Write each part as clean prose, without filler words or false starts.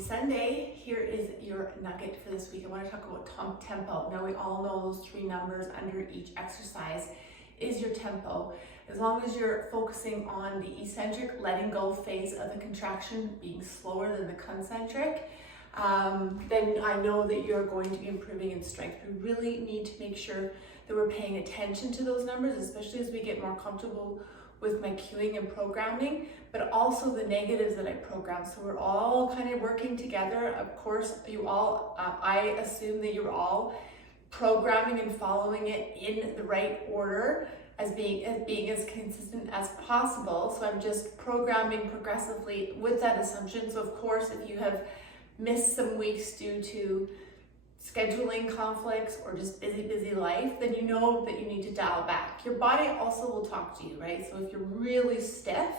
Happy Sunday. Here is your nugget for this week. I want to talk about tempo. Now we all know those 3 numbers under each exercise is your tempo. As long as you're focusing on the eccentric letting go phase of the contraction being slower than the concentric, then I know that you're going to be improving in strength. We really need to make sure that we're paying attention to those numbers, especially as we get more comfortable with my cueing and programming, but also the negatives that I program. So we're all kind of working together. Of course, you all, I assume that you're all programming and following it in the right order as being as consistent as possible. So I'm just programming progressively with that assumption. So of course, if you have missed some weeks due to scheduling conflicts or just busy life, then you know that you need to dial back. Your body also will talk to you, right? So if you're really stiff,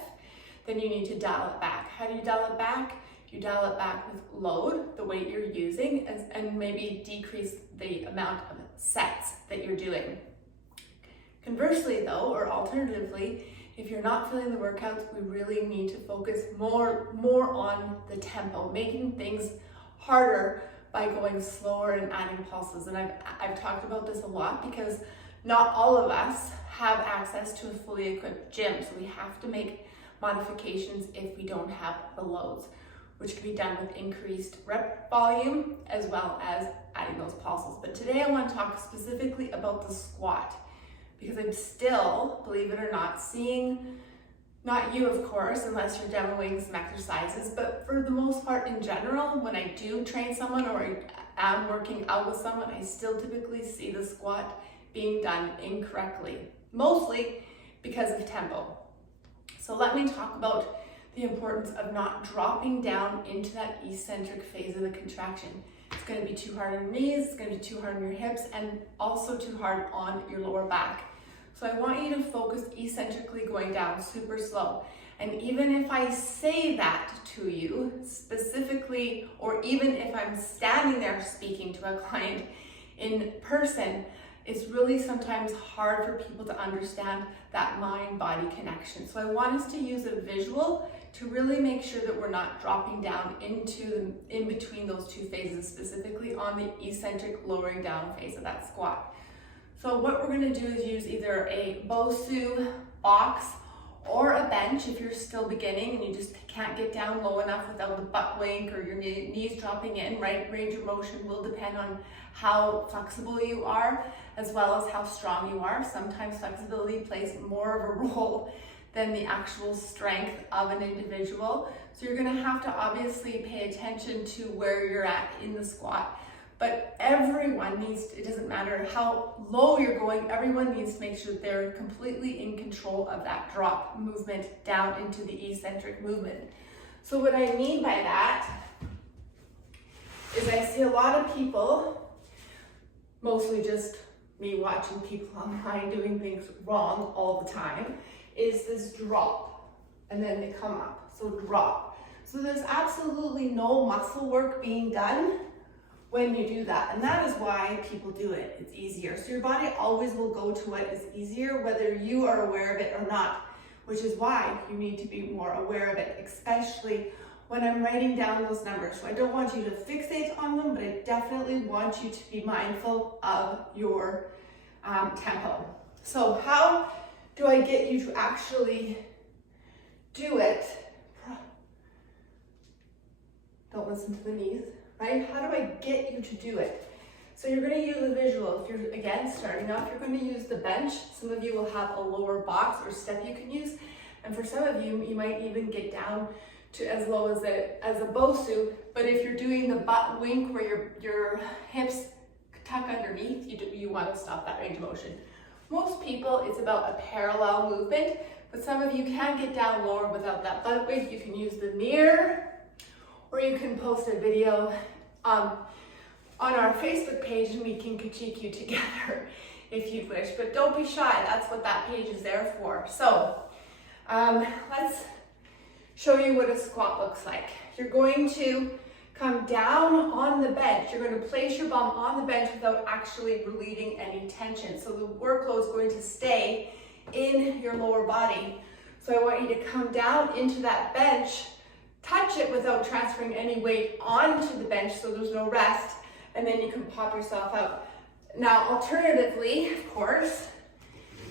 then you need to dial it back. How do you dial it back? You dial it back with load, the weight you're using, and maybe decrease the amount of sets that you're doing. Conversely though, or alternatively, if you're not feeling the workouts, we really need to focus more on the tempo, making things harder by going slower and adding pulses. And I've talked about this a lot because not all of us have access to a fully equipped gym. So we have to make modifications if we don't have the loads, which can be done with increased rep volume as well as adding those pulses. But today I want to talk specifically about the squat because I'm still, believe it or not, seeing, not you of course, unless you're demoing some exercises, but for the most part in general, when I do train someone or I am working out with someone, I still typically see the squat being done incorrectly, mostly because of tempo. So let me talk about the importance of not dropping down into that eccentric phase of the contraction. It's going to be too hard on your knees, it's going to be too hard on your hips, and also too hard on your lower back. So I want you to focus eccentrically going down super slow. And even if I say that to you specifically, or even if I'm standing there speaking to a client in person, it's really sometimes hard for people to understand that mind-body connection. So I want us to use a visual to really make sure that we're not dropping down in between those 2 phases, specifically on the eccentric lowering down phase of that squat. So what we're going to do is use either a Bosu box or a bench if you're still beginning and you just can't get down low enough without the butt wink or your knees dropping in, right? Range of motion will depend on how flexible you are as well as how strong you are. Sometimes flexibility plays more of a role than the actual strength of an individual. So you're going to have to obviously pay attention to where you're at in the squat. But everyone needs to, it doesn't matter how low you're going, everyone needs to make sure that they're completely in control of that drop movement down into the eccentric movement. So what I mean by that is I see a lot of people, mostly just me watching people online doing things wrong all the time, is this drop and then they come up, so drop. So there's absolutely no muscle work being done when you do that, and that is why people do it. It's easier. So your body always will go to what is easier, whether you are aware of it or not, which is why you need to be more aware of it, especially when I'm writing down those numbers. So I don't want you to fixate on them, but I definitely want you to be mindful of your tempo. So how do I get you to actually do it? Don't listen to the knees. Right? How do I get you to do it? So you're going to use a visual. If you're, again, starting off, you're going to use the bench. Some of you will have a lower box or step you can use. And for some of you, you might even get down to as low as a Bosu. But if you're doing the butt wink where your hips tuck underneath, you want to stop that range of motion. Most people, it's about a parallel movement. But some of you can get down lower without that butt wink. You can use the mirror, or you can post a video on our Facebook page and we can critique you together if you wish, but don't be shy, that's what that page is there for. So let's show you what a squat looks like. You're going to come down on the bench. You're going to place your bum on the bench without actually relieving any tension. So the workload is going to stay in your lower body. So I want you to come down into that bench, touch it without transferring any weight onto the bench so there's no rest, and then you can pop yourself out. Now, alternatively, of course,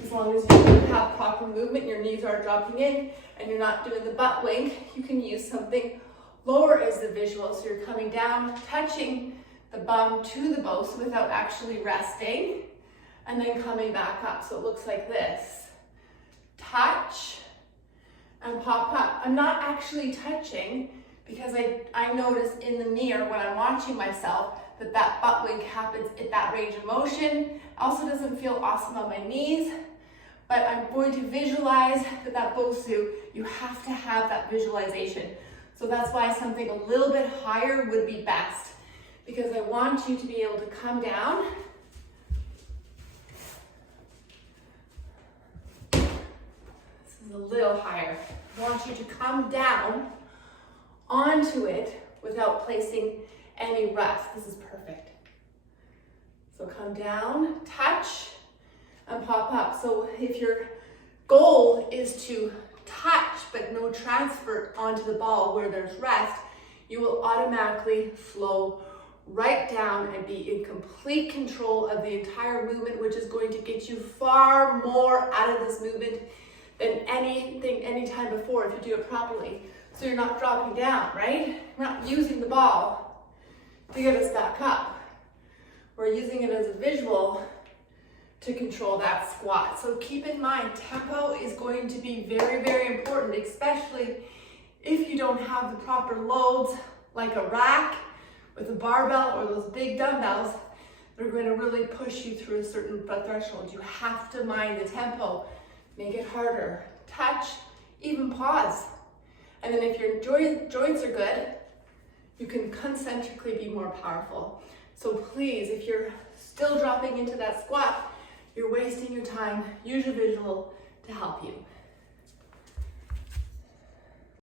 as long as you have proper movement, your knees are dropping in, and you're not doing the butt wink, you can use something lower as the visual. So you're coming down, touching the bum to the both without actually resting, and then coming back up. So it looks like this. Touch and pop up. I'm not actually touching because I notice in the mirror when I'm watching myself that that butt wink happens at that range of motion. Also doesn't feel awesome on my knees, but I'm going to visualize that bosu, you have to have that visualization. So that's why something a little bit higher would be best, because I want you to be able to come down. This is a little higher. I want you to come down onto it without placing any rest. This is perfect. So come down, touch, and pop up. So if your goal is to touch but no transfer onto the ball where there's rest, you will automatically flow right down and be in complete control of the entire movement, which is going to get you far more out of this movement than any time before if you do it properly. So you're not dropping down, right? We're not using the ball to get us back up. We're using it as a visual to control that squat. So keep in mind, tempo is going to be very, very important, especially if you don't have the proper loads like a rack with a barbell or those big dumbbells. They're going to really push you through a certain threshold. You have to mind the tempo. Make it harder. Touch, even pause. And then if your joints are good, you can concentrically be more powerful. So please, if you're still dropping into that squat, you're wasting your time. Use your visual to help you.